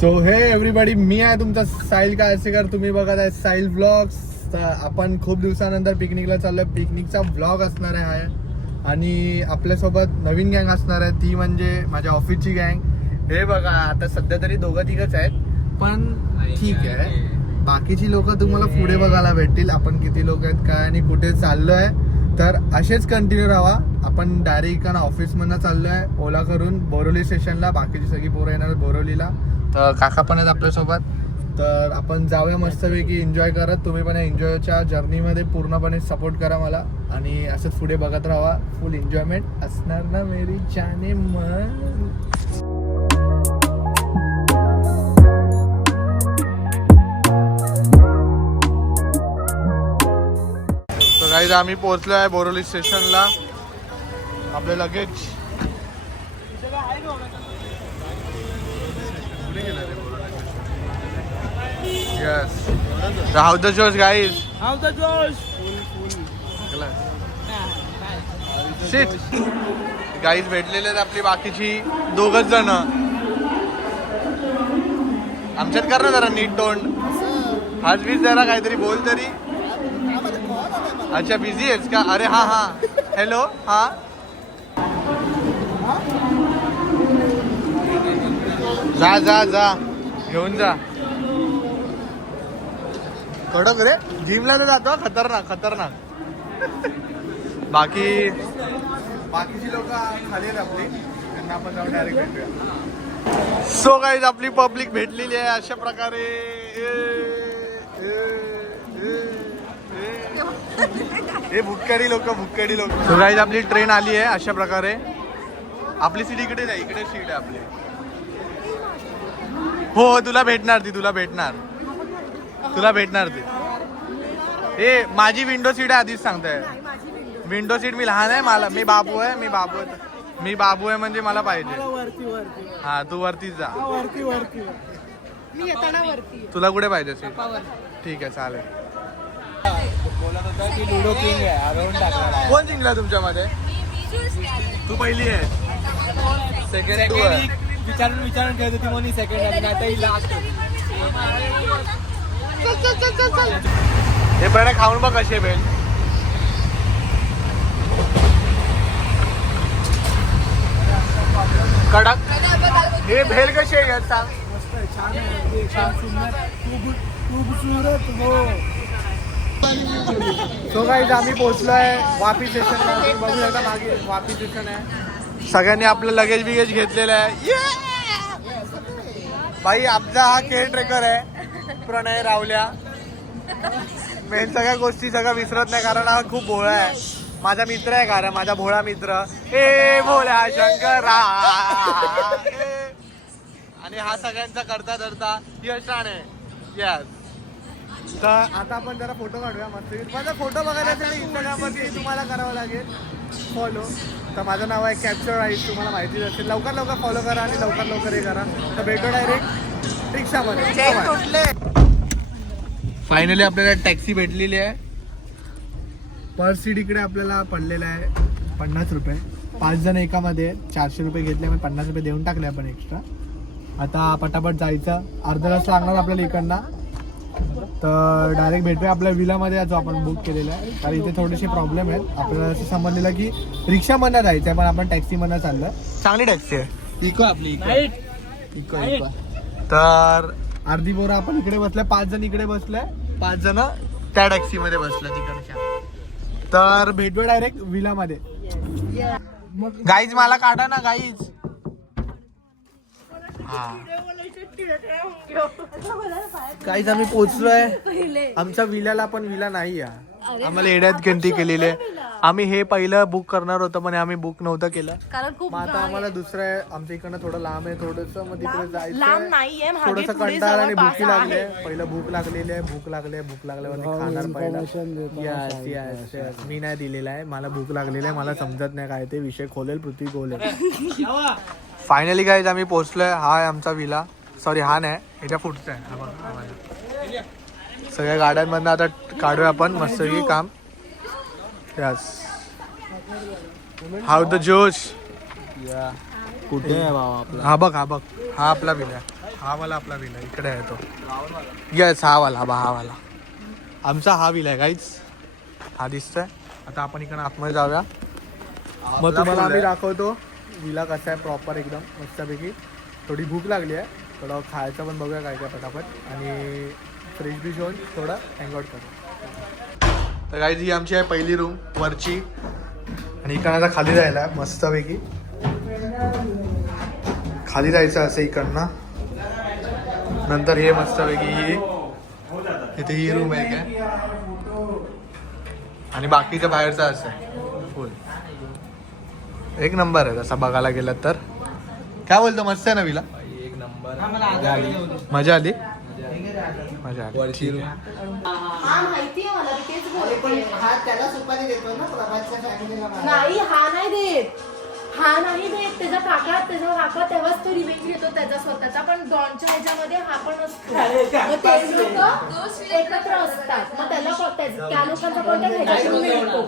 So हे everybody, मी आहे तुमचा साहिल काळसेकर. तुम्ही बघत आहे साहिल व्लॉग्स. आपण खूप दिवसानंतर पिकनिकला चाललोय. पिकनिकचा व्लॉग असणार आहे आणि आपल्यासोबत नवीन गँग असणार आहे, ती म्हणजे माझ्या ऑफिसची गँग. हे बघा, आता सध्या तरी दोघं तिघच आहेत, पण ठीक आहे. बाकीची लोक तुम्हाला पुढे बघायला भेटतील, आपण किती लोक आहेत काय आणि कुठे चाललोय. तर असेच कंटिन्यू राहा. आपण डायरेक्ट इकडं ऑफिसमधनं चाललोय ओला करून बोरवली स्टेशनला. बाकीची सगळी पोरं येणार बोरवलीला, तर काका पण आहेत आपल्यासोबत. तर आपण जाऊया मस्तपैकी एन्जॉय करत. तुम्ही पण एन्जॉयच्या जर्नीमध्ये पूर्णपणे सपोर्ट करा मला आणि असंच पुढे बघत राहा. फुल एन्जॉयमेंट असणार ना मेरी जाने मन. गाईज आम्ही पोहोचलो आहे बोरवली स्टेशनला. आपले लगेज यस. हाऊ द जोश गाईज, हाऊ द जोश. शिट गाईज भेटलेले आहेत आपली बाकीची दोघच जण. आमच्यात कर ना जरा नीट तोंड. आज वीज जरा काहीतरी बोल तरी. अच्छा बिझी आहेस का? अरे हा हा हॅलो हा. जा जा जा घेऊन जा. कडक रे, जिमला तर जातो. खतरनाक खतरनाक. बाकीची लोक खाली आहेत आपली, त्यांना आपण जाऊन डायरेक्ट भेटूया. सो गाईज आपली पब्लिक भेटलेली आहे अशा प्रकारे. हे भुक्कडी लोक. सो गाईज आपली ट्रेन आली आहे अशा प्रकारे. आपली सीट इकडे जाईल, इकडे सीट आहे आपली. हो तुला भेटणार ती, तुला भेटणार ती. हे माझी विंडो सीट आहे आधीच सांगताय. विंडो सीट मी लहान आहे, मला मी बाबू आहे म्हणजे मला पाहिजे. हा तू वरतीच जा. मी येताना वरती. तुला कुठे पाहिजे सीट? ठीक आहे चालेल. लुडो किंग आहे, हरवून टाकला. कोण जिंकला तुमच्यामध्ये? तू पहिली आहे, सेकंड तू आहे. विचारून खेळत होती म्हणून सेकंड आली, आता ही लास्ट. हे बरं खाऊन बघ कशी आहे भेल. कडक. हे भेल कशी आहे यात सांग. मस्त आहे, छान आहे, छान सुंदर, खूबसूरत हो. सो गाईज आम्ही पोहोचलोय वापी स्टेशनला. बघू शकता मागे वापी स्टेशन आहे. सगळ्यांनी आपलं लगेज बिगेज घेतलेलं आहे. भाई आमचा हा केअर ट्रेकर आहे प्रणय रावल्या. मेन सगळ्या गोष्टी सगळं विसरत नाही, कारण हा खूप भोळा आहे. माझा मित्र आहे, कारण माझा भोळा मित्र. ए भोळ्या शंकरा. आणि हा सगळ्यांचा करता धरता यश राणे. यस. तर आता आपण जरा फोटो काढूया मस्त. माझा फोटो बघायला असेल इंस्टाग्रामवरती तुम्हाला करावं लागेल फॉलो. तर माझं नाव आहे कॅप्चर राईस, तुम्हाला माहितीच असेल. लवकर फॉलो करा आणि लवकर हे करा. तर भेटू डायरेक्ट रिक्षामध्ये. फायनली आपल्याला टॅक्सी भेटलेली आहे. पर सीट इकडे आपल्याला पडलेला आहे 50 रुपये. 5 जण एकामध्ये 400 रुपये घेतले, मग 50 रुपये देऊन टाकले आपण एक्स्ट्रा. आता पटापट जायचं. अर्धा तास लागणार आपल्याला इकडनं. तर डायरेक्ट भेटूया आपल्या विलामध्ये जो आपण बुक केलेला आहे. कारण इथे थोडेसे प्रॉब्लेम आहेत. आपल्याला असं समजलेलं की रिक्षामधनं जायचं आहे, पण आपण टॅक्सीमधनं चाललोय. चांगली टॅक्सी आहे, इको आपली इको. तर अर्धी पोरं आपण इकडे बसलोय, 5 जण इकडे बसलोय, 5 जण त्या टॅक्सीमध्ये बसलोय तिकडच्या. तर भेटूया डायरेक्ट विलामध्ये. गाईज मला काढा ना गाईज. काहीच आम्ही पोहोचलोय आमच्या विल्याला, पण विला नाही आहे. आम्हाला एड्यात गिनती केलेली आहे. आम्ही हे पहिलं बुक करणार होतं, पण आम्ही बुक नव्हतं केलं. मग आता आम्हाला दुसरं आहे, आमच्या इकडनं थोडं लांब आहे थोडंसं, मग तिकडे जायचं. थोडंसं कंटाळा आणि भूक लागले. पहिलं भूक लागलेली आहे. भूक लागल्यावर खाणार पहिलं. यस मी नाही दिलेला आहे. मला भूक लागलेली आहे, मला समजत नाही काय ते विषय. खोलेल पृथ्वी खोलेल. फायनली गाईज आम्ही पोहोचलोय. हा आहे आमचा विला. सॉरी हा नाही, ह्याच्या पुढचा आहे. सगळ्या गाड्यांमधनं आता काढूया आपण मस्त की काम. यस. हाऊ द जोश. कुठे आहे बाबा आपला? हा बघ हा आपला विला. हा वाला आपला विला इकडे आहे तो. येस हा वाला आमचा हा विला आहे गाईच. हा दिसतोय. आता आपण इकडे आतमध्ये जाऊया. मग तुम्हाला आम्ही दाखवतो विला कसा आहे प्रॉपर एकदम मस्तपैकी. थोडी भूक लागली आहे. थोडं खायचं पण बघूया काय काय पटापट. आणि फ्रेश बीश होऊन थोडं हँगआउट करू. तर गाईज ही आमची आहे पहिली रूम वरची. आणि इकडनं आता खाली जायला आहे मस्तपैकी. खाली जायचं असं इकडनं. नंतर हे मस्तपैकी ही इथे ही रूम आहे काय. आणि बाकीचं बाहेरचं असं आहे फुल. एक नंबर आहे तसा बघायला गेलं तर. काय बोलतो मस्त आहे ना विला. एक नंबर मजा आली. वरची रूम. हा माहिती आहे मला, मी तेच बोलते. हा त्याला सुपारी देतो ना प्रभातच्या फॅमिलीला. नाही हा नाही देत, हा नाही देत. त्याचा काका तेव्हाच तो रिवेंज घेतो त्याचा स्वतःचा. पण डॉनच्या ह्याच्यामध्ये हा पण असतो. मग ते लोक एकत्र असतात. मग त्याला त्या लोकांचा कॉन्टॅक्ट ह्याच्यातून मिळतो.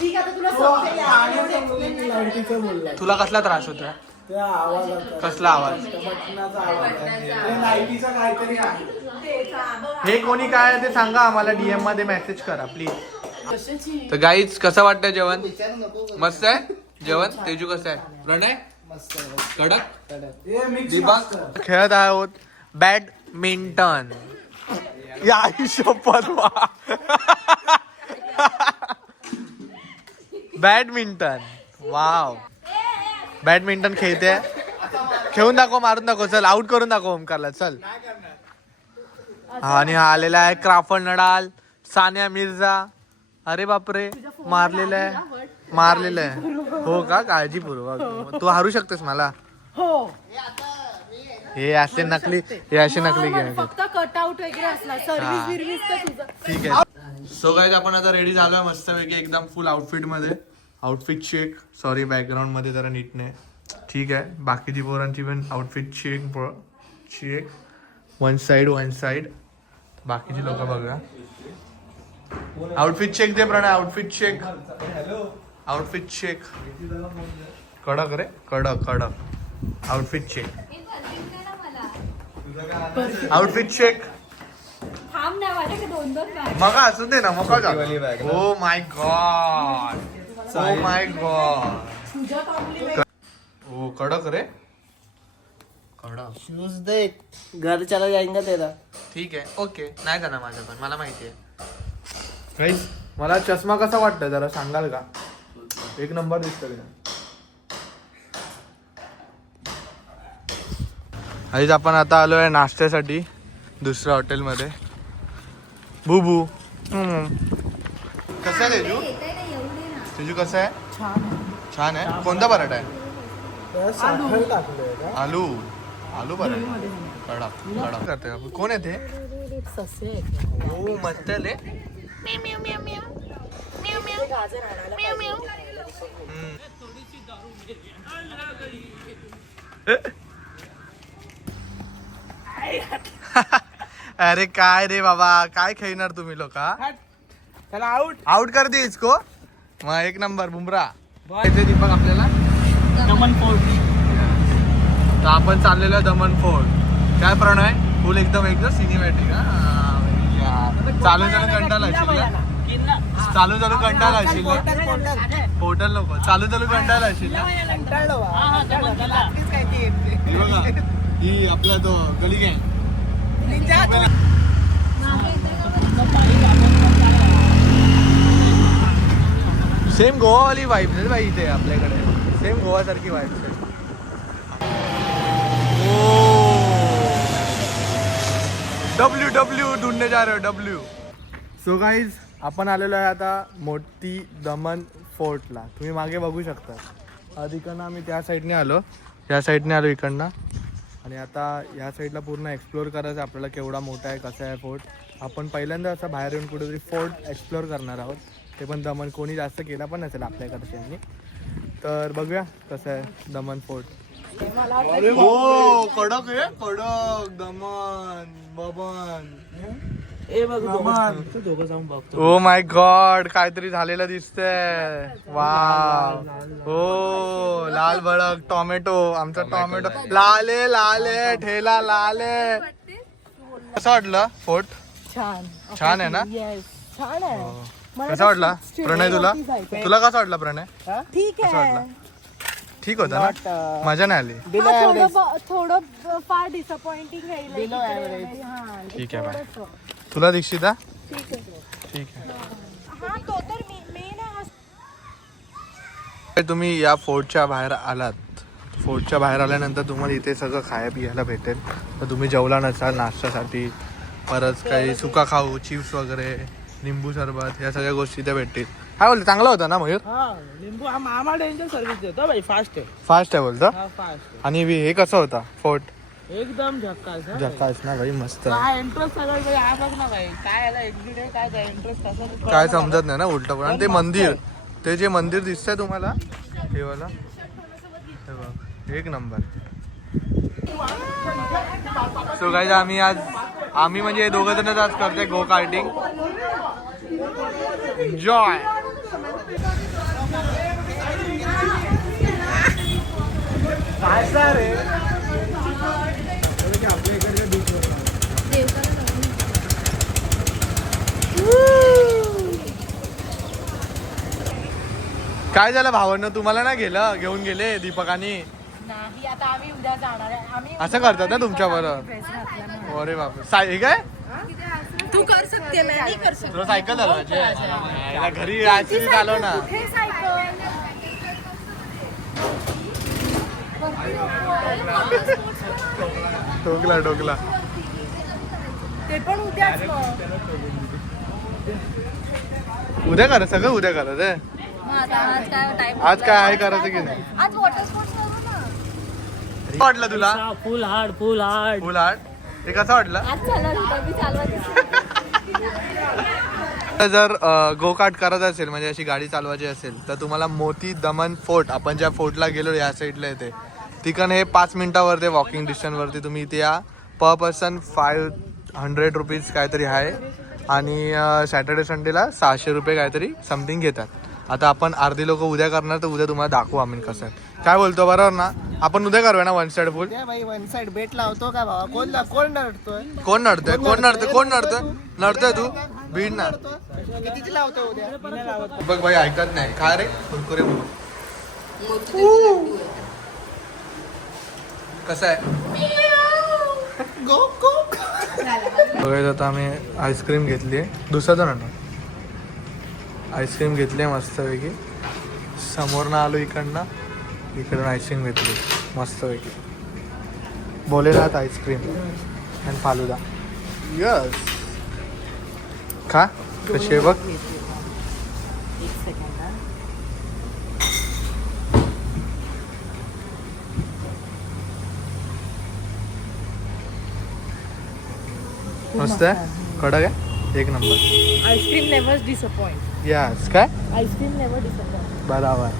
ठीक आहे, आता तुला समजेल. लाईटीचं बोलला. तुला कसला त्रास होतोय. त्या आवाजाचा. कसला आवाज. बटनाचा आवाज आहे. ते लाईटीचा काहीतरी आहे. हे कोणी काय आहे ते सांगा आम्हाला. DM मध्ये मेसेज करा प्लीज. तर गाईज कसं वाटतं जेवण. विचारू नको. मस्त आहे जेवण. तेजू कसं आहे. प्रणय मस्त कडक. हे मिक्स दीपक खेळत आहोत बॅडमिंटन. या शपथ बॅडमिंटन. वाव बॅडमिंटन खेळते. खेळून दाखव मारून दाखव. चल आउट करून दाखव ओमकारला. चल. आणि हा आलेला आहे क्राफल नडाल. सानिया मिर्झा. अरे बापरे मारलेलं आहे. हो का. काळजीपूर्वक. तू हारू शकतेस मला. हो हे असे नकली गेम. फक्त कटआउट वगैरे असला सर्व्हिस बिर्व्हिस तर तुझं. ठीक आहे. सो गाईज आपण आता रेडी झालोय मस्तपैकी एकदम फुल आउटफिट मध्ये. Outfit check. सॉरी बॅकग्राऊंड मध्ये जरा नीट नाही. ठीक आहे. बाकीची पोरांची पण आउटफिट चेक. One side. बाकीची लोक बघा. आउटफिट चेक दे प्रणय. Outfit check. कडक रे कडक. Outfit check. थांब ना माझ्याकडे 2-2 बॅग. मग असू दे ना. मग वाली bag ना. ओ माय गॉड. तुझ्या कॉम्प्लिमेंट. ओ कडक रे कडक. शूज दे. घर चला जाएंगे तेरा. ठीक आहे. ओके. नाही जाणार माझं पण. मला माहिती आहे. मला चष्मा कसा वाटतोय जरा सांगाल का. एक नंबर दिसतोय. आईज आपण आता आलोय नाश्त्यासाठी दुसऱ्या हॉटेलमध्ये. बुबू कसं आहे तेजू कसं आहे. छान आहे. कोणता पराठा आहे. साखर टाकलंय का. आलू पराठा. कडक करते का. कोण आहे ते. ससे हो मस्त आहे. अरे काय रे बाबा काय खेळणार तुम्ही लोक. चला आउट. आउट कर दे इसको. मग एक नंबर बुमरा. इथे दीपक आपल्याला दमन फोर्ट. तर आपण चाललेलो दमन फोर्ट. काय प्रणय फुल एकदम सिनेमॅटिक. चालून कंटाळा असेल पोर्टल नको. चालू कंटाळा असेल. ही आपला तो गली गँग. सेम गोवावाली वाईब आहे भाई इथे आपल्याकडे. सेम गोवासारखी वाईब आहे. डब्ल्यू ढूंढने जा रहे हो डब्ल्यू. सो गाईज आपण आलेलो आहे आता मोठी दमन फोर्टला. तुम्ही मागे बघू शकता. तिकडनं आम्ही त्या साईडने आलो. इकडनं. आणि आता ह्या साईडला पूर्ण एक्सप्लोअर करायचं आपल्याला. केवढा मोठा आहे कसा आहे फोर्ट. आपण पहिल्यांदा असं बाहेर येऊन कुठेतरी फोर्ट एक्सप्लोअर करणार आहोत. ते पण दमन कोणी जास्त केला पण नसेल आपल्याकडच्यांनी. तर बघूया कसं आहे दमन फोर्ट. हो कडक आहे कडक. दमन बबन ए बघ तू दोघं जाऊन बघतो. ओ माय गॉड काहीतरी झालेलं दिसतंय. वाव हो लाल भडक टोमॅटो. आमचा टोमॅटो लाल आहे लाल आहे ठेला लाल आहे. कसं वाटलं फोर्ट? छान छान आहे ना? येस छान आहे. कसा वाटला प्रणय तुला? तुला कसा वाटला प्रणय? ठीक कसं आहे. वाटलं? ठीक होता ना? मजा नाही आली? थोडं फार डिसअपॉइंटिंग आहे. ठीक आहे बाय. तुला दीक्षिता? ठीक आहे. ठीक आहे. हा तो तर मेन आहे. तुम्ही या फोर्टच्या बाहेर आलात. फोर्टच्या बाहेर आल्यानंतर तुम्हाला इथे सगळं खाया पियाला भेटेल. तर तुम्ही जेवला नसाल नाश्त्यासाठी परत काही सुका खाऊ चिप्स वगैरे लिंबू सरबत या सगळ्या गोष्टी इथे भेटतील. काय बोलते चांगला होता ना मयूर? हा लिंबू आम्हाला डेंजर सर्व्हिस देतो भाई. फास्ट आहे. फास्ट आहे बोलतो. हा फास्ट आणि हे कसं होता फोर्ट? एकदम झक्कास. जकास ना भाई मस्त. काय इंटरेस्ट सगळं भाई. हा बघ ना भाई काय याला एक्झिट आहे काय इंटरेस्ट कसं काय समजत नाही ना उलट पण. आणि ते मंदिर ते जे मंदिर दिसतंय तुम्हाला हे वाला हे बघ एक नंबर. सो गाईज आम्ही म्हणजे हे दोघं जणच आज करते गो कार्टिंग. एन्जॉय. काय सर रे. काय झालं भावांनो तुम्हाला ना घेऊन गेले दीपकानी? नाही आता आम्ही उद्या जाणार आहे. आम्ही असं करतात ना तुमच्या बरोबर? अरे बापरे हे काय? तू कर सकते मैं नहीं कर सकते. तुला सायकल चालवायची घरी ऍक्च्युली चालव ना. कुठे सायकल? टोकला ते पण उद्याच मग. उद्या करा सगळं उद्या करा रे. आज काय आहे करायचं की नाही? आज वॉटर स्पोर्ट्स करू ना. कसं वाटलं तुला? फुल हार्ड फुल हार्ड. फुल आर्ट हे कसं वाटलं? आज चालणार होतं मी चालवत. जर गो कार्ट करायचं असेल म्हणजे अशी गाडी चालवायची असेल तर तुम्हाला मोती दमन फोर्ट आपण ज्या फोर्टला गेलो या साईडला येते तिकडं हे 5 मिनिटावरती वॉकिंग डिस्टन्सवरती तुम्ही इथे या. पर पर्सन 500 रुपीज काहीतरी आहे आणि सॅटर्डे संडेला 600 रुपये काहीतरी समथिंग घेतात. आता आपण अर्धी लोक उद्या करणार तर उद्या तुम्हाला दाखवू आम्ही कसं आहे. काय बोलतो बरोबर ना? आपण उद्या करूया ना वन साईड फुल. भाई वन साइड बेट लावतो का बाबा. कोण नडतोय कोण नडतोय तू बीड ना. कितीची लावतो उद्या. बघ भाई ऐकत नाही. काय रे कुरकुरे कसं आहे? बघायचं आता आम्ही आईस्क्रीम घेतली आहे. दुसरा जण आईस्क्रीम घेतली आहे मस्तपैकी. समोरनं आलो इकडून आईस्क्रीम घेतली मस्तपैकी. Bholenath ice cream and falooda. Yes खा कशी आहे बघ. मस्त आहे कडक आहे एक number. Ice cream never disappoint. Yes काय आईस्क्रीम नेव्हर डिसअपॉइंट. बरोबर.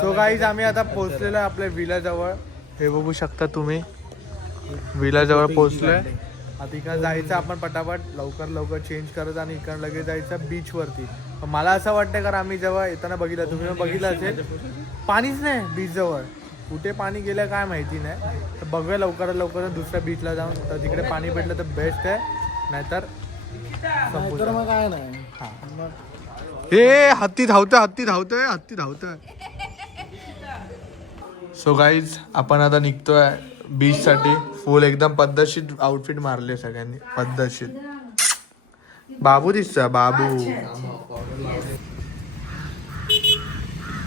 सो गाईज आम्ही आता पोहोचलेलो आहे आपल्या विलाजवळ. हे बघू शकता तुम्ही विलाजवळ पोहोचलोय. आता इकडं जायचं आपण पटापट लवकर चेंज करत आणि इकडं लगेच जायचं बीचवरती. मला असं वाटतं कारण आम्ही जेव्हा येताना बघितलं तुम्ही बघितलं असेल पाणीच नाही बीच जवळ. कुठे पाणी गेलं काय माहिती नाही. तर बघूया लवकर दुसऱ्या बीचला जाऊन. तर तिकडे पाणी भेटलं तर बेस्ट आहे नाहीतर मग काय नाही. हे हत्ती धावतोय. सो गाईज आपण आता निघतोय बीच साठी. फुल एकदम पद्धतशीर आउटफिट मारले सगळ्यांनी पद्धतशीर. बाबू दिसतोय बाबू.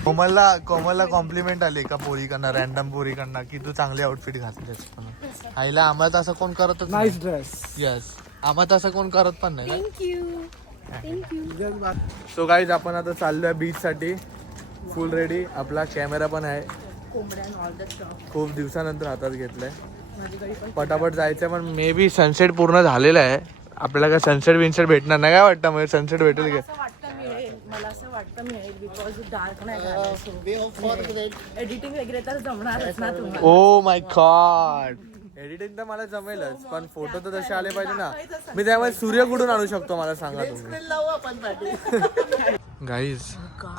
कोमलला कॉम्प्लिमेंट आले का पोरीकडनं रॅन्डम पोरीकडनं की तू चांगली आउटफिट घातलीस. पण आईला आम्हाला तसं कोण करतच नाही. Nice dress. यस आम्हाला तसं कोण करत पण नाही. थँक्यू. सो गाईज आपण आता चाललोय बीच साठी. फुल रेडी. आपला कॅमेरा पण आहे. खूप दिवसानंतर हातात घेतलाय. पटापट जायचंय पण मे बी सनसेट पूर्ण झालेला आहे. आपल्याला काय सनसेट विनसेट भेटणार नाही. काय वाटतं म्हणजे सनसेट भेटेल का? मला असं वाटतं मिळेल बिकॉज डार्क नाही. एडिटिंग वगैरे तर जमणारच ना तुम्हाला. ओ माय गॉड एडिटिंग तर मला जमेलच पण फोटो तर तसे आले पाहिजे ना. मी त्यामुळे सूर्य कुठून आणू शकतो मला सांगा तुम्ही. गाईज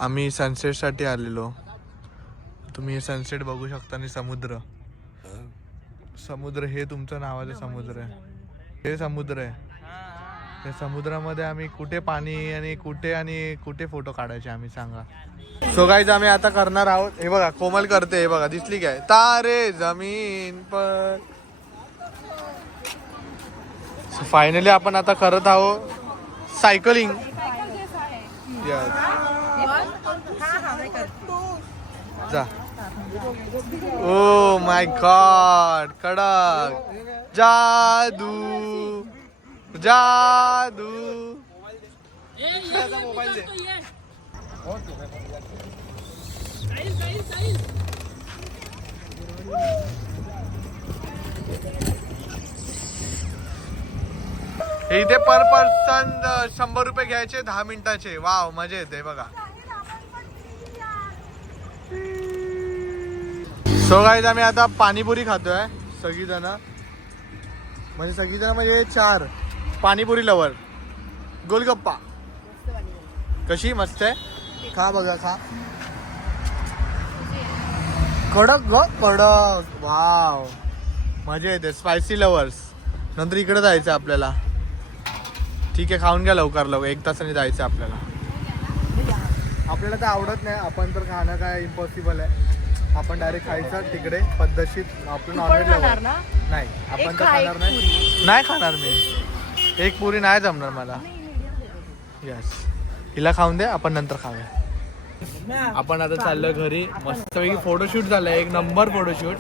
आम्ही सनसेट साठी आलेलो. तुम्ही हे सनसेट बघू शकता आणि समुद्र समुद्र हे तुमचं नावाचं समुद्र आहे. हे समुद्र आहे. त्या समुद्रामध्ये आम्ही कुठे पाणी आणि कुठे फोटो काढायचे आम्ही सांगा. सो गाईज आम्ही आता करणार आहोत. हे बघा कोमल करते. हे बघा दिसली काय तारे जमीन पर. फायनली आपण आता करत आहोत सायकलिंग. जा. ओ माय गॉड कडक जादू जादू. मोबाईल दे. इथे पर पर्सन 100 रुपये घ्यायचे 10 मिनिटाचे. वाव मजा येते बघा. सो गाईज आम्ही आता पाणीपुरी खातोय सगळीजण. म्हणजे सगळीजण म्हणजे 4 पाणीपुरी लवर. गोलगप्पा कशी मस्त आहे. खा बघा खा. कडक ग कडक. वाव मजा येते. Spicy lovers. नंतर इकडे जायचं आपल्याला. ठीक आहे खाऊन घ्या लवकर लवकर. 1 तासाने जायचं आपल्याला. आपल्याला तर आवडत नाही. आपण तर खाणं काय इम्पॉसिबल आहे. आपण डायरेक्ट खायचं तिकडे पद्धतशीर. आपलं नॉनव्हेज लवर नाही. आपण तर खाणार नाही खाणार मी. 1 पुरी नाही जमणार मला. यस हिला खाऊन दे. आपण नंतर खाऊया. आपण आता चाललो घरी. मस्तपैकी फोटोशूट झालाय. 1 नंबर फोटोशूट.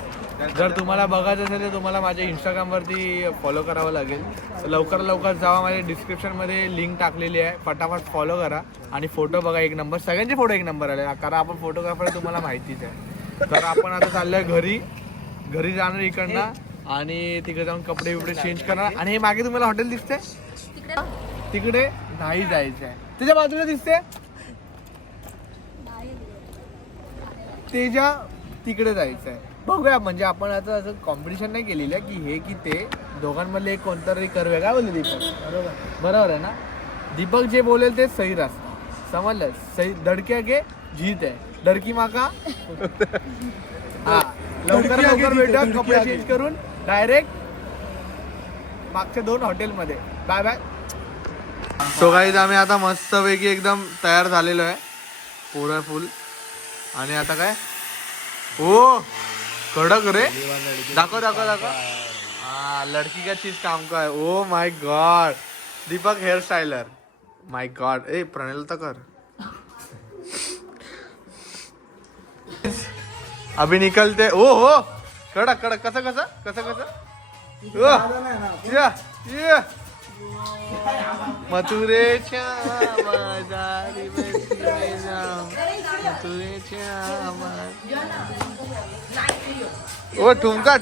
जर तुम्हाला बघायचं असेल तर तुम्हाला माझ्या इंस्टाग्रामवरती फॉलो करावं लागेल. लवकर जावा. माझ्या डिस्क्रिप्शनमध्ये लिंक टाकलेली आहे. फटाफट फॉलो करा आणि फोटो बघा. 1 नंबर. सगळ्यांचे फोटो 1 नंबर आले कारण आपण फोटोग्राफर तुम्हाला माहितीच आहे. तर आपण आता चाललोय घरी जाणार इकडनं आणि तिकडे जाऊन कपडे बिपडे चेंज करणार. आणि हे मागे तुम्हाला हॉटेल दिसते तिकडे नाही जायचं आहे. त्याच्या बाजूला दिसते त्याच्या तिकडे जायचं आहे. बघूया. म्हणजे आपण आता असं कॉम्पिटिशन नाही केलेलं की हे की ते दोघांमधले एक कोणता तरी करूया. काय बोलले दीपक? बरोबर आहे ना. दीपक जे बोलेल ते सही रास्ता. समजलं. सही धडक्या के जीत आहे. डरकी माका. हा लवकर भेटूया. कपडे चेंज करून डायरेक्ट मागच्या 2 हॉटेलमध्ये. Bye bye. सो गाईज आम्ही आता मस्तपैकी एकदम तयार झालेलो आहे पुरा फुल. आणि आता काय ओ कडक रे. दाखव हा लडकी का चीज काम का है. Oh my God. Deepak hair styler. My God. ए प्रणेल तर कर. अभी निकलते. ओ हो कडक कसं मथुरेच्या बाजारी ओ ठुमका.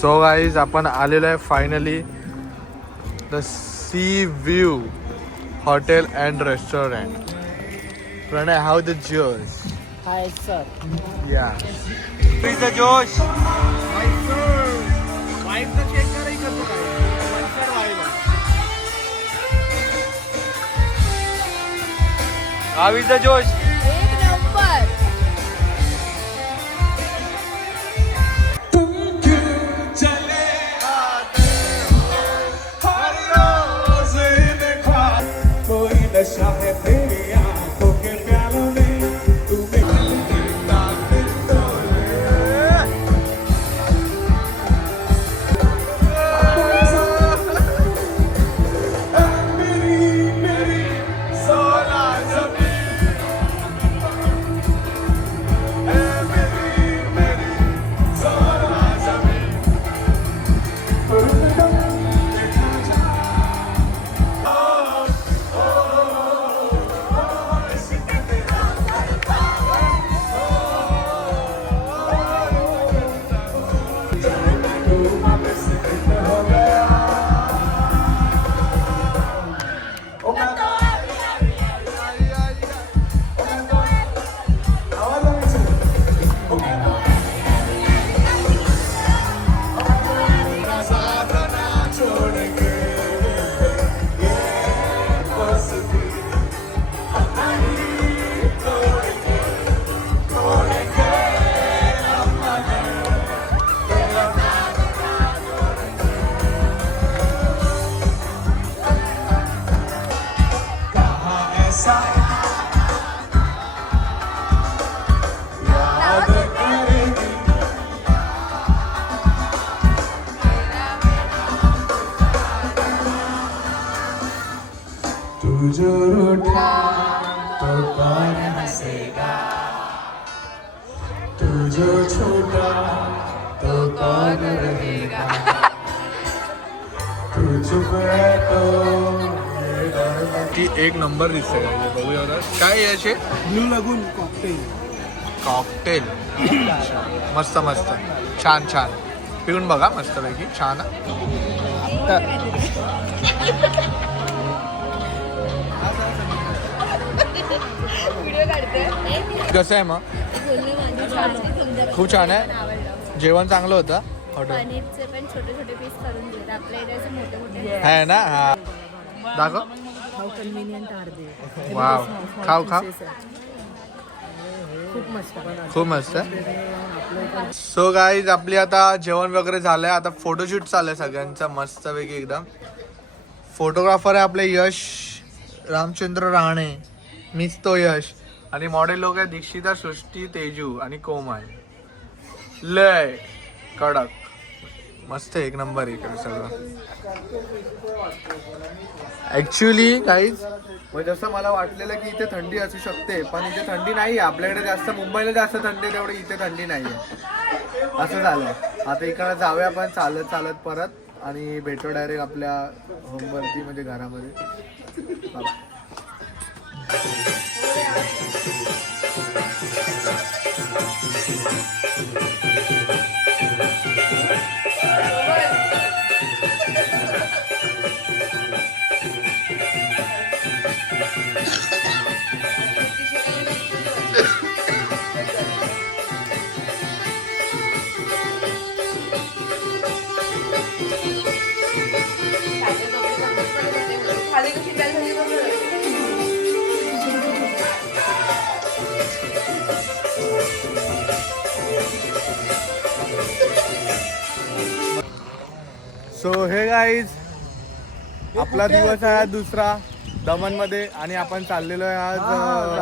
सो गाईज आपण आलेलो आहे finally the sea view hotel and restaurant. Pranay how the josh. Hi sir. या द जोश. वाईफचा चेक करायचं कसं काय. हाऊ इज द जोश. 1 नंबर. जो रूठा तो कौन हंसेगा, तू जो छोटा तो कौन रहेगा, तू चुप है तो ती एक नंबर दिसते काय बघूया आता. काय आहे याचे ब्लू लगून कॉकटेल. कॉकटेल. मस्त मस्त छान छान पिऊन बघा मस्तपैकी छान. कसं आहे मग? खूप छान आहे. जेवण चांगलं होतं हॉटेल पनीरचे पण छोटे छोटे पीस करून दिलेत. आपल्या इथे मोठे मोठे आहे ना. हा दाखव. How convenient are they. Wow खाऊ खाऊ. खूप मस्त. खूप मस्त. सो गाईज आपली आता जेवण वगैरे झालंय. आता फोटोशूट चाललंय सगळ्यांचा मस्तपैकी एकदम. फोटोग्राफर आहे आपले यश रामचंद्र राणे, मीच तो यश. आणि मॉडेल लोक आहे दीक्षिता, सृष्टी, तेजू आणि कोमल. लय कडक मस्त एक नंबर इकडे सगळं. ऍक्च्युली गाईज जसं मला वाटलेलं की इथे थंडी असू शकते, पण इथे थंडी नाही आहे. आपल्याकडे जास्त मुंबईला जास्त थंडी आहे तेवढी इथे थंडी नाही आहे. असं झालंय. आता इकडे जाऊया आपण चालत चालत परत आणि भेटू डायरेक्ट आपल्या होमवरती म्हणजे घरामध्ये. सो हे गाईज आपला दिवस आहे आज दुसरा दमनमध्ये आणि आपण चाललेलो आहे आज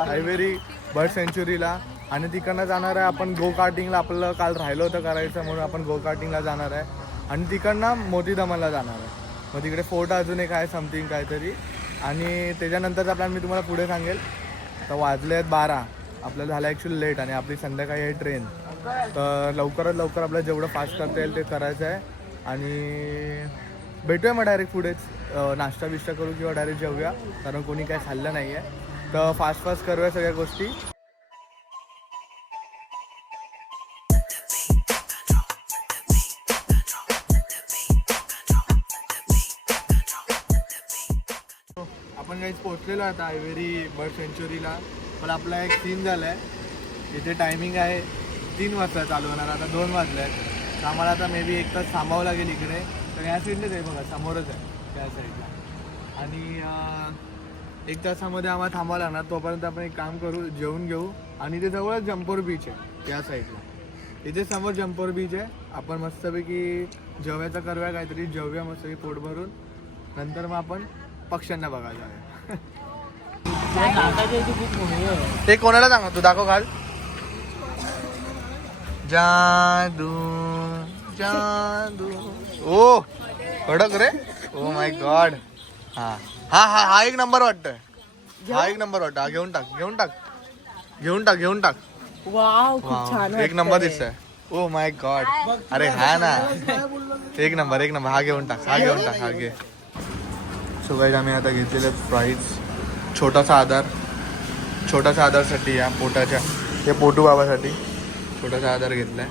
हायवेरी बर्ड सेंच्युरीला. आणि तिकडनं जाणार आहे आपण गो कार्टिंगला. आपल्याला काल राहिलं होतं करायचं म्हणून आपण गो कार्टिंगला जाणार आहे. आणि तिकडनं मोती दमनला जाणार आहे. मग तिकडे फोर्ट अजून एक आहे समथिंग काहीतरी. आणि त्याच्यानंतरचा प्लॅन मी तुम्हाला पुढे सांगेल. तर वाजले आहेत 12. आपल्याला झालं ॲक्च्युली लेट आणि आपली संध्याकाळी आहे ट्रेन. तर लवकरात लवकर आपल्याला जेवढं फास्ट करता येईल ते करायचं आहे. आणि भेटूया मग डायरेक्ट पुढेच. नाश्ता बिष्टा करू किंवा डायरेक्ट जेवूया, कारण कोणी काय खाल्लं नाही आहे. तर फास्ट फास्ट करूया सगळ्या गोष्टी. आपण काही पोचलेलो आता हायवेरी बर्ड सेंच्युरीला. पण आपला एक सीन झाला आहे. इथे टायमिंग आहे 3 वाजता चालू होणार. आता 2 वाजले आहेत. आम्हाला आता मे बी 1 तास थांबावं लागेल इकडे. तर या साईडलाच आहे बघा, समोरच आहे त्या साईडला. आणि 1 तासामध्ये आम्हाला थांबावं लागणार. तोपर्यंत आपण एक काम करू, जेवून घेऊ. आणि इथे जवळच जम्पोर बीच आहे त्या साईडला. इथे समोर जम्पोर बीच आहे. आपण मस्तपैकी जेवायचं करूया काहीतरी. जेवूया मस्तपैकी पोट भरून. नंतर मग आपण पक्ष्यांना बघायला जाऊया. ते कोणाला सांगा तू दाखव घाल. जादू जादू. ओ कडक रे. ओ माय गॉड. हा हा हा हा एक नंबर वाटतोय. हा एक नंबर वाटतं. हा घेऊन टाक घेऊन टाक घेऊन टाक घेऊन टाक. वाव खूप छान. एक नंबर दिसतंय. ओ माय गॉड. अरे हा ना एक नंबर एक नंबर. हा घेऊन टाक हा घेऊन टाक हा घे. सो गाईज आम्ही आता घेतलेले प्राईज. छोटासा आधारसाठी या पोटाच्या, ते पोटू बाबासाठी छोटासा आधार घेतलाय.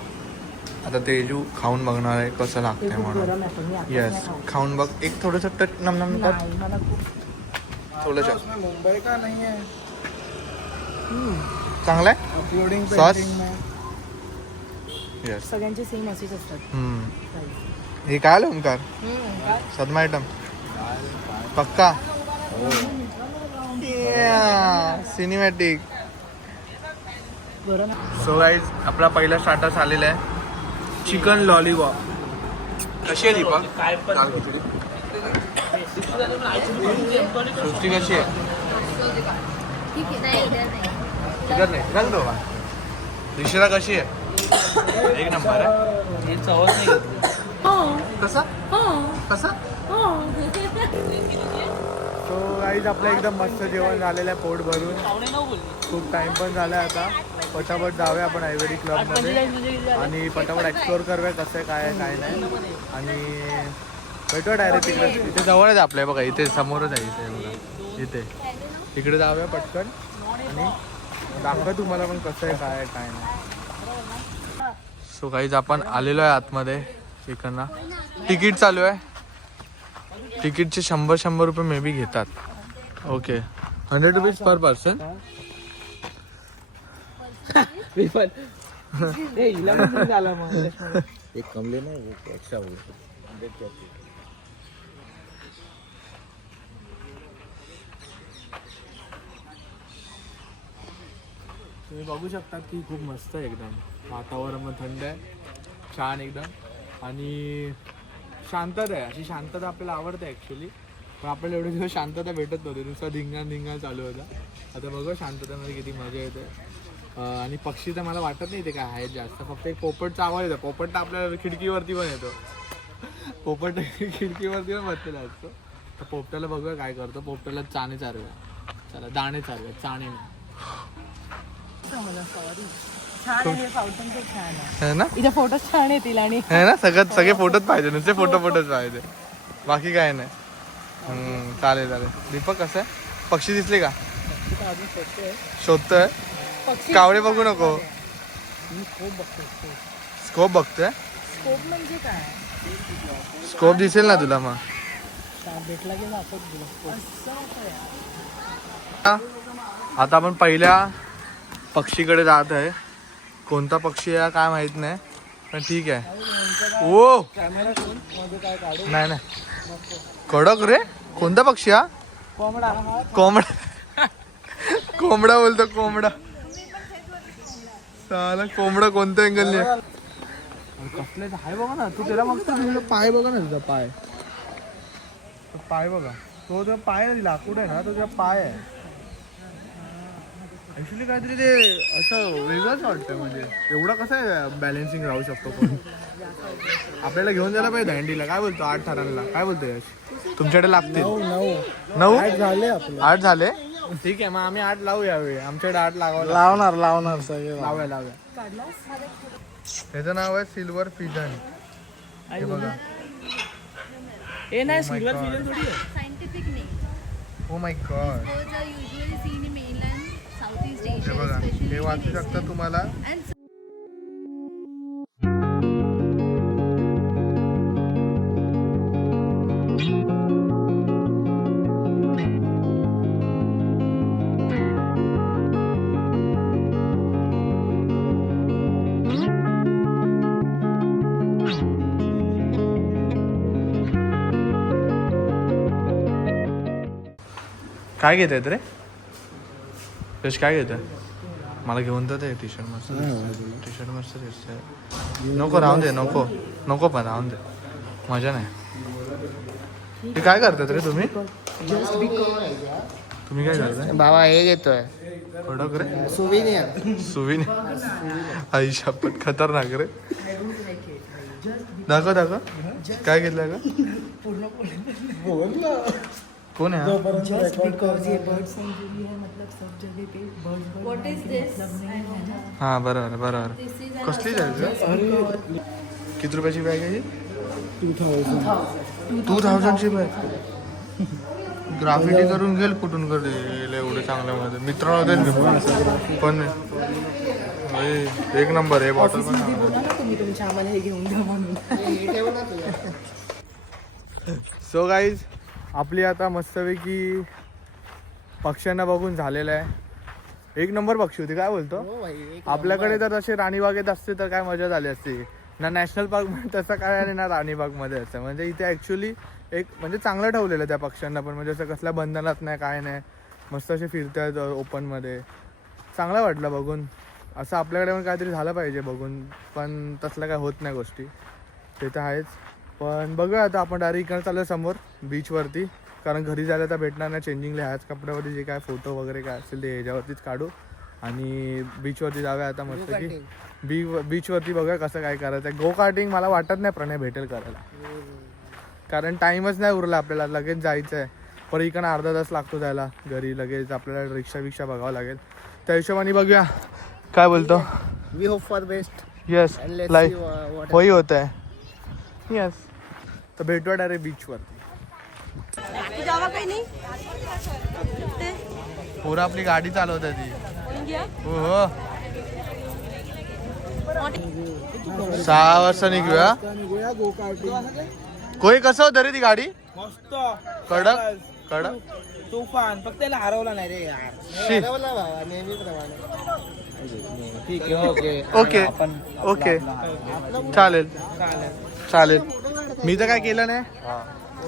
आता तेजू खाऊन बघणार आहे कसं लागतंय म्हणून. येस खाऊन बघ. एक थोडंसं टच नम कर थोडंसं. मुंबई का नाही आहे. चांगलं आहे. Uploading sauce. येस सगळ्यांचे सेम असेच असतात. हे काय आलं ओमकार? सदमा आयटम पक्का. सिनेमॅटिक. सो गाईज आपला पहिला स्टार्टर्स आलेला आहे चिकन लॉलीपॉप. कशी आहे दीपक? दाल खिचडी सृष्टी कशी आहे? चिकन नाही रंग दो. दिशरा कशी आहे? एक नंबर आहे. कसा कसा सो गाईज आपलं एकदम मस्त जेवण झालेलं आहे पोट भरून. खूप टाइम पण झाला आहे आता. पटापट जाऊया आपण आयव्हरी क्लबमध्ये आणि पटापट एक्सप्लोर करूया कसं आहे काय आहे काय नाही. आणि भेटूया डायरेक्ट तिकडे. इथे जवळच आपल्या बघा इथे समोरच आहे इथे बघा इथे. तिकडे जाऊया पटकन आणि दाखवा तुम्हाला पण कसं आहे काय आहे काय नाही. सो गाईज आपण आलेलो आहे आतमध्ये. इकडनं तिकीट चालू आहे. तिकीटचे 100 रुपये मे बी घेतात. Okay 100 rupees per person. एक कमले नाही एक्स्ट्रा तुम्ही बघू शकतात की खूप मस्त आहे एकदम. वातावरण पण थंड आहे छान एकदम आणि शांतता आहे. अशी शांतता आपल्याला आवडते ॲक्च्युली. पण आपल्याला एवढे दिवस शांतता भेटत नव्हती. नुसतं धिंगाण चालू होता. आता बघू शांततेमध्ये किती मजा येते. आणि पक्षी तर मला वाटत नाही ते काय आहेत जास्त. फक्त एक पोपटचा आवाज येतो. पोपट तर आपल्याला खिडकीवरती पण येतो. पोपट खिडकीवरती पण बसलेला असतो. तर पोपट्याला बघूया काय करतो. पोपट्याला चाणे चालूया. चला दाणे चालूया चाणे है ना. इथे फोटो छान येतील आणि है ना. सगळे फोटोच पाहिजे. नुसते फोटोच पाहिजे बाकी काय नाही. चालेल चालेल. दीपक कसं आहे. पक्षी दिसले का शोधतोय. कावळे बघू नको. स्कोप बघतोय. स्कोप म्हणजे काय. स्कोप दिसेल ना तुला मग. भेटला की आता आपण पहिल्या पक्षीकडे जात आहे. कोणता पक्षी आहे काय माहित नाही पण ठीक आहे. ओ नाही नाही कडक रे. कोणता पक्षी हा. कोंबडा कोंबडा बोलतो कोंबडा. साला कोंबडा कोणत्या अँगलने कसले आहे बघा ना. तू त्याला मग पाय बघा ना. तुझा पाय बघा. तो तुझा पाय नाही लाकूड आहे ना. तो तुझा पाय आहे ऍक्च्युली. काहीतरी ते असं वेगळंच वाटतंय. म्हणजे एवढा कसं आहे बॅलेन्सिंग राहू शकतो कोण. आपल्याला घेऊन जायला पाहिजे दांडीला. काय बोलतो 8 ठरांना काय बोलतो यश. तुमच्याकडे लागतील 9 झाले आपले. 8 झाले. ठीक आहे मग आम्ही 8 लावू यावेळी. आमच्याकडे 8 लावणार सगळे लावूया. त्याचं नाव आहे सिल्वर फिजन. हे बघा. हे नाही सिल्वर फिजन थोडी आहे. Scientific name. O my God. Birds are usually seen in mainland Southeast Asia, हे बघा especially हे वाचू in शकता Eastern तुम्हाला. and काय घेत आहेत रे यश. काय घेत आहे. मला घेऊन तर ते टी शर्ट मस्त दिसतंय. नको राहून दे. नको पण राहून दे. मजा नाही. ते काय करतात रे तुम्ही काय करताय बाबा हे घेतोय कडक रे. सुविनी आई शपथ खतरनाक रे. दाखव काय घेतलंय का. कोण आहे हा? what is this? I don't know. हा बरोबर This is an कसली जायचं. किती रुपयाची बॅग आहे. 2000ची बॅग. ग्राफिटी करून गेल कुठून करेल एवढे चांगल्यामध्ये. मित्र होते पण एक नंबर आहे. बॉटल पण तुम्ही तुमच्या आम्हाला हे घेऊन द्या म्हणून. सो गाईज आपली आता मस्तपैकी पक्ष्यांना बघून झालेलं आहे. एक नंबर पक्षी होती. काय बोलतो. आपल्याकडे तर असे राणीबागेत असते तर काय मजा झाली असती. ना नॅशनल पार्कमध्ये तसं काय आणि ना राणीबागमध्ये असतं. म्हणजे इथे ॲक्च्युली एक म्हणजे चांगलं ठेवलेलं त्या पक्ष्यांना पण. म्हणजे असं कसल्या बंधनात नाही काय नाही. मस्त असे फिरतात ओपनमध्ये. चांगलं वाटलं बघून. असं आपल्याकडे पण काहीतरी झालं पाहिजे बघून. पण तसलं काय होत नाही गोष्टी. ते तर आहेच. पण बघूया आता आपण डायरेक्ट इकडे चालू समोर बीचवरती. कारण घरी जायला तर भेटणार नाही. चेंजिंगला ह्याच कपड्यावरती जे काय फोटो वगैरे काय असेल ते ह्याच्यावरतीच काढू. आणि बीचवरती जाऊया आता मस्त की बीचवरती बघूया कसं काय करायचं. गो कार्टिंग मला वाटत नाही प्रणय भेटेल करायला. कारण टाईमच नाही उरला आपल्याला. लगेच जायचं आहे. पर इकडं अर्धा तास लागतो जायला घरी. लगेच आपल्याला रिक्षा बिक्षा बघावं लागेल. त्या हिशोबाने बघूया काय बोलतो. We hope for best. Yes And let's like see what होई होत आहे. येस तर भेटूया डायरेक्ट बीचवरती. पोरं आपली गाडी चालवत आहे ती. हो हो 6 वाजता निघूया. निघूया गो कार्टिंग. कोई कसं होतं रे ती गाडी. मस्त कडक कडक तुफान. फक्त त्याला हरवला नाही रे यार. शी. हरवला बाबा नेहमीप्रमाणे. ठीक आहे ओके ओके ओके चालेल चालेल. मी तर काय केलं नाही.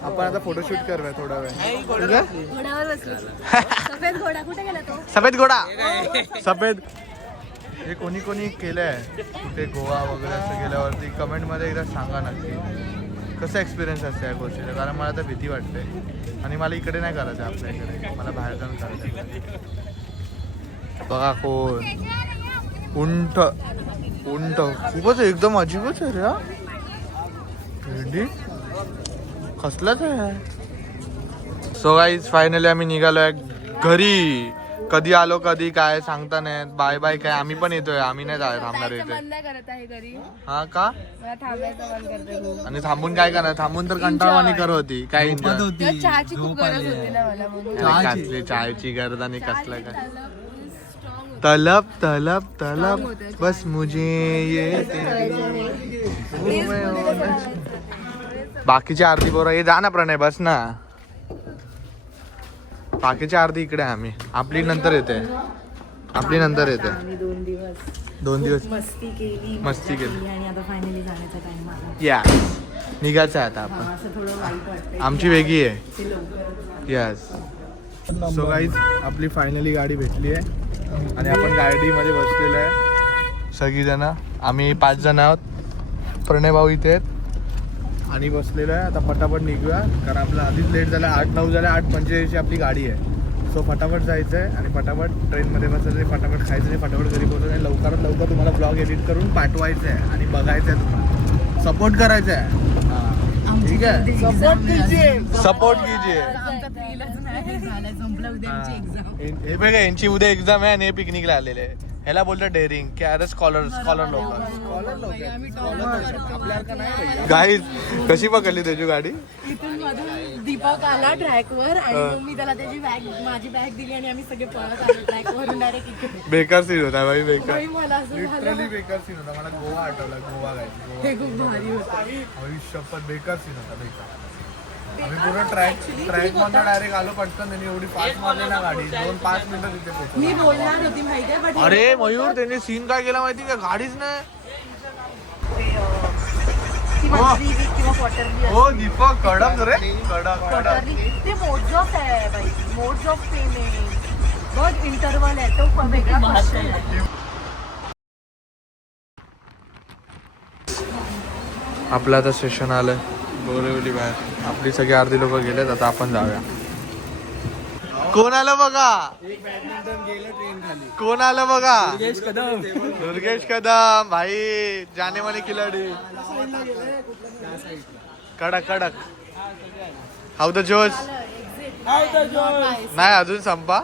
आपण आता फोटोशूट करूया थोडा वेळ. घोड्यावर बसलो. सफेद घोडा कुठे गेला तो? सफेद घोडा सफेद. हे कोणी कोणी केलंय कुठे गोवा वगैरे असं गेल्यावरती कमेंटमध्ये एकदा सांगा नक्की कसं एक्सपिरियन्स असते या गोष्टीचा. कारण मला तर भीती वाटते आणि मला इकडे नाही करायचं आपल्या इकडे. मला बाहेर जाऊन करायचं. बघा कोण उंट उंट खूपच एकदम अजीबच आहे रे हा. रेडी कसलाच आहे. सो गाईज फायनली आम्ही निघालोय घरी. कधी आलो कधी काय सांगता नाही. बाय बाय काय आम्ही पण येतोय. आम्ही नाही थांबणार इथे. मन नाही करत आहे घरी. हा का मला थांबायचं मन करते खूप. आणि थांबून काय करणार. थांबून तर कंटाळवाणी करत होती काय enjoy. तेव्हा चहाची खूप गरज होती ना मला म्हणून. अरे कसली चायची गरज आणि कसलं काय. तलब तलब तलब बस मुझे ये बाकीची आरती बरोबर हे जा ना प्रणय बस ना. बाकीची आरती इकडे आम्ही आपली नंतर येते. आपली नंतर येते. आम्ही 2 दिवस मस्ती केली केली. आणि आता फायनली जाण्याचा टाइम आला. या निघायचं आहे आता आपण. असं थोडं वाईट वाटतंय. आमची वेगळी आहे. ते लवकरच यस. सो गाईज आपली फायनली गाडी भेटली आहे आणि आपण गाडीमध्ये बसलेलो आहे सगळीजण. आम्ही 5 जण आहोत. प्रणय भाऊ इथे आहेत आणि बसलेलो आहे. आता फटाफट निघूया कारण आपलं आधीच लेट झालं. 8-9 झालं. 8:45 आपली गाडी आहे. सो फटाफट जायचं आहे आणि फटाफट ट्रेनमध्ये बसायचं आहे. फटाफट खायचं आहे. फटाफट घरी पोहोचायचं आहे. लवकरात लवकर तुम्हाला ब्लॉग एडिट करून पाठवायचं आहे आणि बघायचं आहे. तुम्हाला सपोर्ट करायचं आहे. ठीक आहे सपोर्ट कीजिए. हे बघा यांची उद्या एक्झाम आहे आणि हे पिकनिकला आलेले आहे. ह्याला बोलतं डेअरिंग की अरे स्कॉलर लोक. गाईज कशी पकडली त्याची गाडी. इथून मधून दीपक आला ट्रॅकवर आणि मग मी त्याला त्याची माझी बॅग दिली आणि आम्ही सगळे पळत आलो ट्रॅकवरून डायरेक्ट इकडे. बेकार सीन होता भाई बेकार. बाई, मला असं झालं. लिटरली बेकार सीन होता. मला गोवा आठवला. गोवा गायची हे खूप भारी होतं. आयुष्यपत बेकार सीन होता बेकार. आम्ही पूर्ण ट्रॅक मधून डायरेक्ट आलो पटकन. त्यांनी एवढी फास्ट मारली ना गाडी. 2-5 मिनिटं तिथे पोहोचलो. मी बोलणार होती माहितीये पण अरे मयूर त्यांनी सीन काय केला माहिती का. गाडीच नाही. किंवा क्वार्टरली हो दीपक कडक रे कडक कडक. ते मोड्स ऑफ आहे बाई. मोड्स ऑफ पेमेंट बहुत इंटरवल आहे तो वेगळा क्वेश्चन आहे. आपलं आता सेशन आलं बोरिवली बाहेर. आपली सगळी अर्धी लोक गेलेत. आता आपण जाऊया. कोण आलं बघा. कोण आलं बघा. दुर्गेश कदम भाई जाने माने खिलाडी. कडक कडक. हाऊ द जोश. नाही अजून संपा.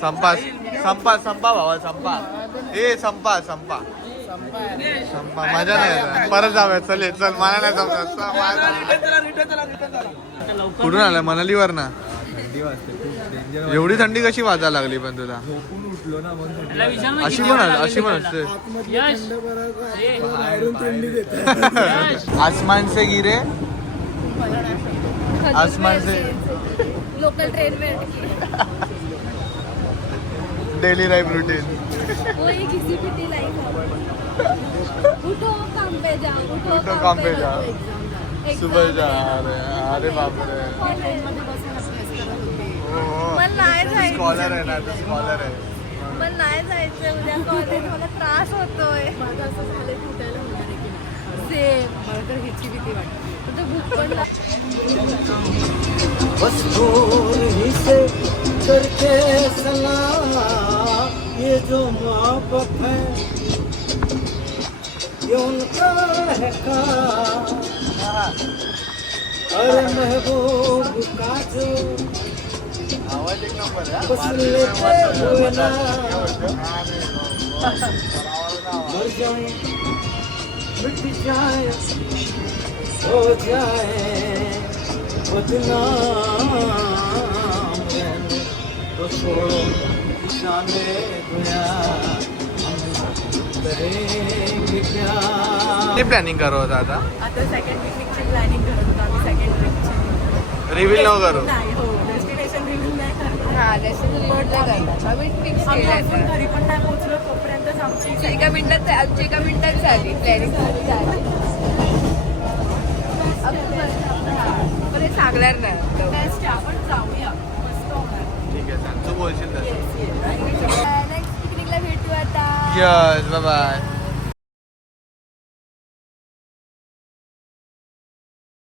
संपा संपा संपा भावा संपा. ए संपा संपा संपा. मजा नाही परत जाऊया. चल चल मला नाही जमत. कुठून आला मनालीवर ना. एवढी थंडी कशी वाजायला लागली पण तुला. अशी पण असते. आसमान से गिरे आसमान से लोकल ट्रेन में डेली लाइफ रूटीन. वही किसी भी लाइफ. उठो काम पे जाओ. उठो काम पे जाओ. सुबह जा. अरे बापरे. मला नाही जायचं. स्कॉलर आहे ना तो स्कॉलर आहे. मला नाही जायचं उद्या कॉलेज. मला त्रास होतोय. माझं असं झालंय फुटायला होणार आहे की नाही. सेम मला तर ह्याची भीती वाटते. तर भूक पण बस दूर ही से करके सलाम. ये जो मोहब्बत है ये उनका है काम. अरे महबूब का जो आवाज एक नंबर आहे पसंद लेते हुए ना मर जाए मिट जाए हो जाए बदनाम रहने तो छोड़ो शाने दुनिया हम करेंगे क्या ते प्लॅनिंग करू होता आता आता सेकंड पिकनिकची प्लॅनिंग करत होतो आम्ही सेकंड ट्रिपची रिव्हील न करू नाही हो डेस्टिनेशन रिव्ह्यू नाही करणार हा डेस्टिनेशन आम्ही फिक्स आम्ही केलं अजून घरी पण नाही पोहोचलो तोपर्यंतच आमची एका मिनिटात झाली प्लॅनिंग झाली पण हे सांगणार नाही बेस्ट आपण जाऊया मस्त होणार ठीक आहे सांग तू बोलशील तसं नेक्स्ट पिकनिकला भेटू आता यस बाय बाय